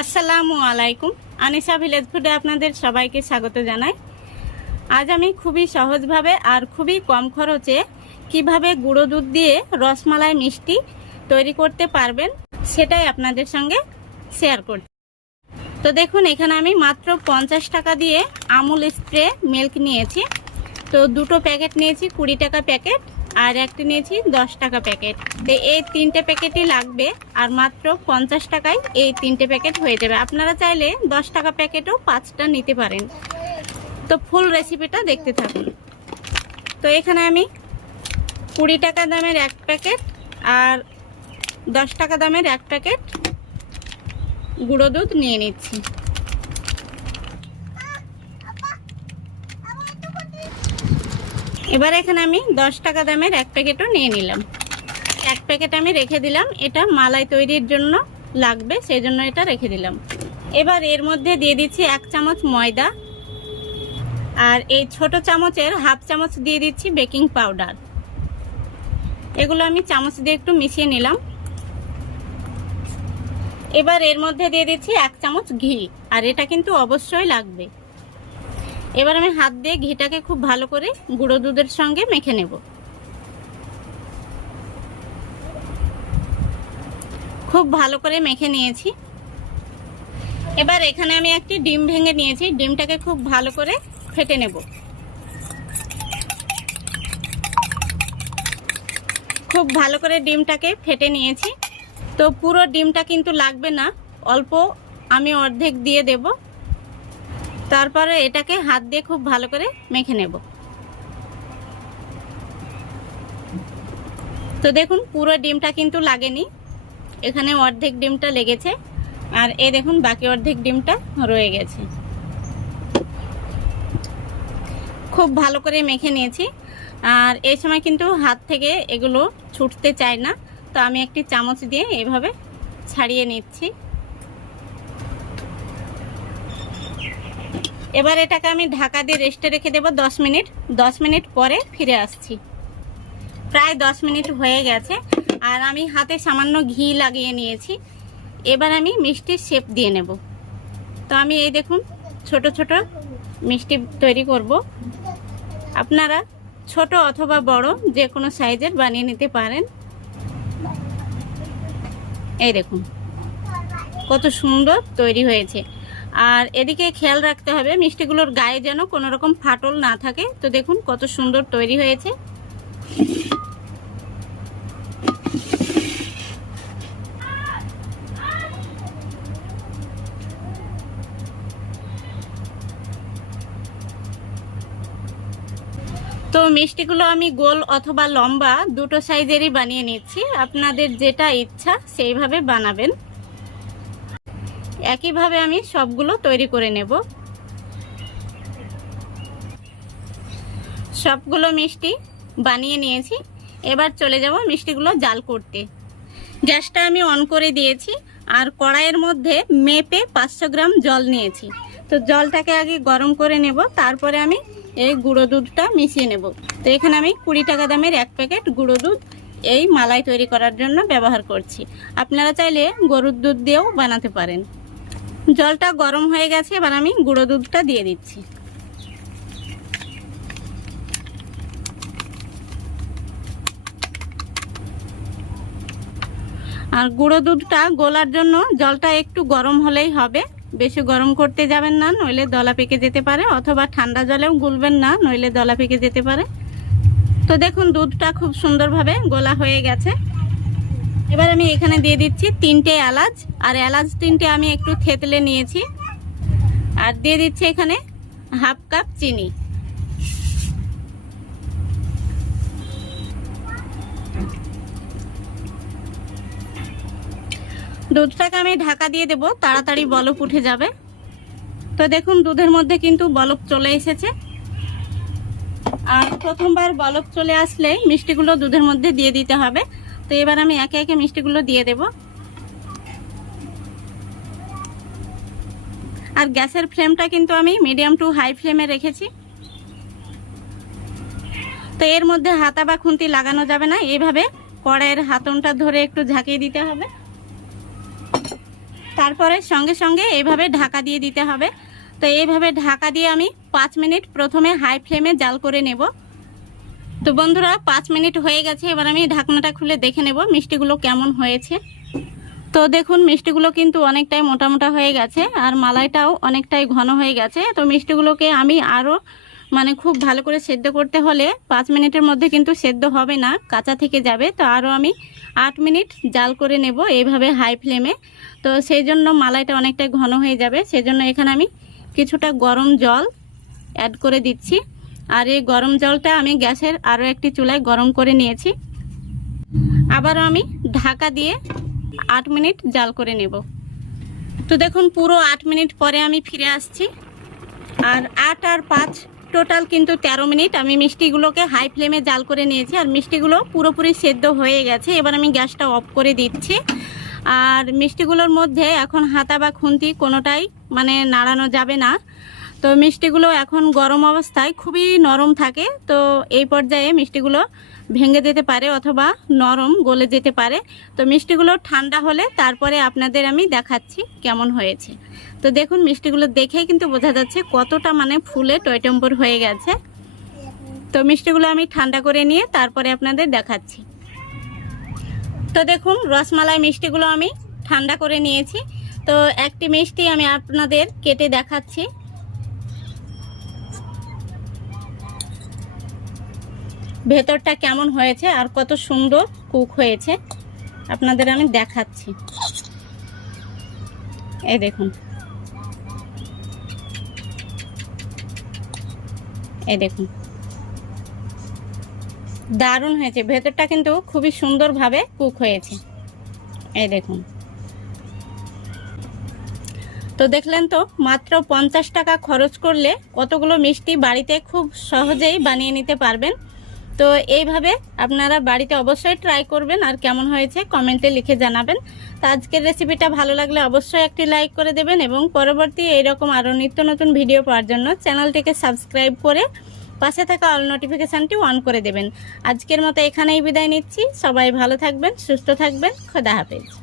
আসসালামু আলাইকুম। আনিশা ভিলেজ ফুডে আপনাদের সবাইকে স্বাগত জানাই। আজ আমি খুবই সহজভাবে আর খুবই কম খরচে কিভাবে গুঁড়ো দুধ দিয়ে রসমালাই মিষ্টি তৈরি করতে পারবেন সেটাই আপনাদের সঙ্গে শেয়ার করছি। তো দেখুন, এখানে আমি মাত্র 50 টাকা দিয়ে আমুল স্প্রে মিল্ক নিয়েছি। তো দুটো প্যাকেট নিয়েছি 20 টাকা প্যাকেট, আর একটি নিয়েছি 10 টাকা প্যাকেট। তো এই তিনটে প্যাকেটই লাগবে, আর মাত্র 50 টাকায় এই তিনটে প্যাকেট হয়ে যাবে। আপনারা চাইলে 10 টাকা প্যাকেটও 5টা নিতে পারেন। তো ফুল রেসিপিটা দেখতে থাকুন। তো এখানে আমি 20 টাকা দামের এক প্যাকেট আর 10 টাকা দামের এক প্যাকেট গুঁড়ো দুধ নিয়ে নিচ্ছি। এবার এখানে আমি 10 টাকা দামের এক প্যাকেটও নিয়ে নিলাম। এক প্যাকেট আমি রেখে দিলাম, এটা মালাই তৈরির জন্য লাগবে, সেই জন্য এটা রেখে দিলাম। এবার এর মধ্যে দিয়ে দিচ্ছি 1 চামচ ময়দা, আর এই ছোট চামচের হাফ চামচ দিয়ে দিচ্ছি বেকিং পাউডার। এগুলো আমি চামচ দিয়ে একটু মিশিয়ে নিলাম। এবার এর মধ্যে দিয়ে দিচ্ছি 1 চামচ ঘি, আর এটা কিন্তু অবশ্যই লাগবে। এবার আমি হাত দিয়ে ঘিটাকে খুব ভালো করে গুঁড়ো দুধের সঙ্গে মেখে নেব। খুব ভালো করে মেখে নিয়েছি। এবার এখানে আমি একটি ডিম ভেঙে নিয়েছি, ডিমটাকে খুব ভালো করে ফেটে নেব। খুব ভালো করে ডিমটাকে ফেটে নিয়েছি। তো পুরো ডিমটা কিন্তু লাগবে না, অল্প আমি অর্ধেক দিয়ে দেব। তারপরে এটাকে হাত দিয়ে খুব ভালো করে মেখে নেব। তো দেখুন, পুরো ডিমটা কিন্তু লাগেনি, এখানে অর্ধেক ডিমটা লেগেছে, আর এই দেখুন বাকি অর্ধেক ডিমটা রয়ে গেছে। খুব ভালো করে মেখে নিয়েছি। আর এই সময় কিন্তু হাত থেকে এগুলো ছুটতে চায় না, তো আমি একটি চামচ দিয়ে এইভাবে ছাড়িয়ে নিচ্ছি। এবার এটাকে আমি ঢাকা দিয়ে রেস্টে রেখে দেব 10 মিনিট। 10 মিনিট পরে ফিরে আসছি। প্রায় 10 মিনিট হয়ে গেছে, আর আমি হাতে সামান্য ঘি লাগিয়ে নিয়েছি। এবার আমি মিষ্টির শেপ দিয়ে নেব। তো আমি এই দেখুন ছোট ছোট মিষ্টি তৈরি করব। আপনারা ছোট অথবা বড় যে কোনো সাইজের বানিয়ে নিতে পারেন। এই দেখুন কত সুন্দর তৈরি হয়েছে। আর এদিকে খেয়াল রাখতে হবে মিষ্টিগুলোর গায়ে যেন কোনো রকম ফাটল না থাকে। তো দেখুন কত সুন্দর তৈরি হয়েছে। তো মিষ্টিগুলো আমি গোল অথবা লম্বা দুটো সাইজেরই বানিয়ে নিচ্ছি। আপনাদের যেটা ইচ্ছা সেইভাবে বানাবেন। একইভাবে আমি সবগুলো তৈরি করে নেব। সবগুলো মিষ্টি বানিয়ে নিয়েছি। এবার চলে যাব মিষ্টিগুলো জাল করতে। গ্যাসটা আমি অন করে দিয়েছি, আর কড়াইয়ের মধ্যে মেপে 500 গ্রাম জল নিয়েছি। তো জলটাকে আগে গরম করে নেব, তারপরে আমি এই গুঁড়ো দুধটা মিশিয়ে নেব। তো এখানে আমি 20 টাকা দামের এক প্যাকেট গুঁড়ো দুধ এই মালাই তৈরি করার জন্য ব্যবহার করছি। আপনারা চাইলে গরুর দুধ দিয়েও বানাতে পারেন। জলটা গরম হয়ে গেছে, এবার আমি গুঁড়ো দুধটা দিয়ে দিচ্ছি। আর গুঁড়ো দুধটা গোলার জন্য জলটা একটু গরম হলেই হবে, বেশি গরম করতে যাবেন না, নইলে দলা পেকে যেতে পারে, অথবা ঠান্ডা জলেও গুলবেন না, নইলে দলা পেকে যেতে পারে। তো দেখুন দুধটা খুব সুন্দরভাবে গোলা হয়ে গেছে। এবার আমি এখানে দিয়ে দিচ্ছি 3টে এলাচ, আর এলাচ 3টে আমি একটু থেতলে নিয়েছি। আর দিয়ে দিচ্ছি এখানে হাফ কাপ চিনি। দুধটাকে আমি ঢাকা দিয়ে দেব, তাড়াতাড়ি বলক উঠে যাবে। তো দেখুন দুধের মধ্যে কিন্তু বলক চলে এসেছে। আর প্রথমবার বলক চলে আসলে মিষ্টিগুলো দুধের মধ্যে দিয়ে দিতে হবে। তো এবার আমি একে একে মিষ্টিগুলো দিয়ে দেব। আর গ্যাসের ফ্লেমটা কিন্তু আমি মিডিয়াম টু হাই ফ্লেমে রেখেছি। তো এর মধ্যে হাতা বা খুন্তি লাগানো যাবে না, এইভাবে কড়াইয়ের হাতনটা ধরে একটু ঝাঁকিয়ে দিতে হবে। তারপরে সঙ্গে সঙ্গে এইভাবে ঢাকা দিয়ে দিতে হবে। তো এইভাবে ঢাকা দিয়ে আমি 5 মিনিট প্রথমে হাই ফ্লেমে জাল করে নেব। তো বন্ধুরা 5 মিনিট হয়ে গেছে, এবার আমি ঢাকনাটা খুলে দেখে নেব মিষ্টিগুলো কেমন হয়েছে। তো দেখুন মিষ্টিগুলো কিন্তু অনেকটাই মোটা মোটা হয়ে গেছে আর মালাইটাও অনেকটাই ঘন হয়ে গেছে। তো মিষ্টিগুলোকে আমি আরও মানে খুব ভালো করে সেদ্ধ করতে হলে 5 মিনিটের মধ্যে কিন্তু সেদ্ধ হবে না, কাঁচা থেকে যাবে। তো আরও আমি 8 মিনিট জাল করে নেব এইভাবে হাই ফ্লেমে। তো সেই জন্য মালাইটা অনেকটাই ঘন হয়ে যাবে, সেজন্য এখানে আমি কিছুটা গরম জল অ্যাড করে দিচ্ছি। আর এই গরম জলটা আমি গ্যাসের আরও একটি চুলায় গরম করে নিয়েছি। আবারও আমি ঢাকা দিয়ে 8 মিনিট জাল করে নেব। তো দেখুন পুরো 8 মিনিট পরে আমি ফিরে আসছি। আর 8 আর 5 টোটাল কিন্তু 13 মিনিট আমি মিষ্টিগুলোকে হাই ফ্লেমে জাল করে নিয়েছি। আর মিষ্টিগুলো পুরোপুরি সেদ্ধ হয়ে গেছে। এবার আমি গ্যাসটা অফ করে দিচ্ছি। আর মিষ্টিগুলোর মধ্যে এখন হাতা বা খুন্তি কোনোটাই মানে নাড়ানো যাবে না। তো মিষ্টিগুলো এখন গরম অবস্থায় খুবই নরম থাকে। তো এই পর্যায়ে মিষ্টিগুলো ভেঙে যেতে পারে অথবা নরম গলে যেতে পারে। তো মিষ্টিগুলো ঠান্ডা হলে তারপরে আপনাদের আমি দেখাচ্ছি কেমন হয়েছে। তো দেখুন মিষ্টিগুলো দেখেই কিন্তু বোঝা যাচ্ছে কতটা মানে ফুলে টইটম্বর হয়ে গেছে। তো মিষ্টিগুলো আমি ঠান্ডা করে নিয়ে তারপরে আপনাদের দেখাচ্ছি। তো দেখুন রসমালাই মিষ্টিগুলো আমি ঠান্ডা করে নিয়েছি। তো একটি মিষ্টি আমি আপনাদের কেটে দেখাচ্ছি। ভেতরটা কেমন হয়েছে আর কত সুন্দর কুক হয়েছে আপনাদের আমি দেখাচ্ছি। এই দেখুন, এই দেখুন দারুণ হয়েছে, ভেতরটা কিন্তু খুবই সুন্দরভাবে কুক হয়েছে। এই দেখুন। তো দেখলেন তো মাত্র 50 টাকা খরচ করলে কতগুলো মিষ্টি বাড়িতে খুব সহজেই বানিয়ে নিতে পারবেন। তো এইভাবে আপনারা বাড়িতে অবশ্যই ট্রাই করবেন আর কেমন হয়েছে কমেন্টে লিখে জানাবেন। তো আজকের রেসিপিটা ভালো লাগলে অবশ্যই একটি লাইক করে দেবেন এবং পরবর্তী এইরকম আরও নিত্য নতুন ভিডিও পাওয়ার জন্য চ্যানেলটিকে সাবস্ক্রাইব করে পাশে থাকা অল নোটিফিকেশানটি অন করে দেবেন। আজকের মতো এখানেই বিদায় নিচ্ছি। সবাই ভালো থাকবেন, সুস্থ থাকবেন। খোদা হাফেজ।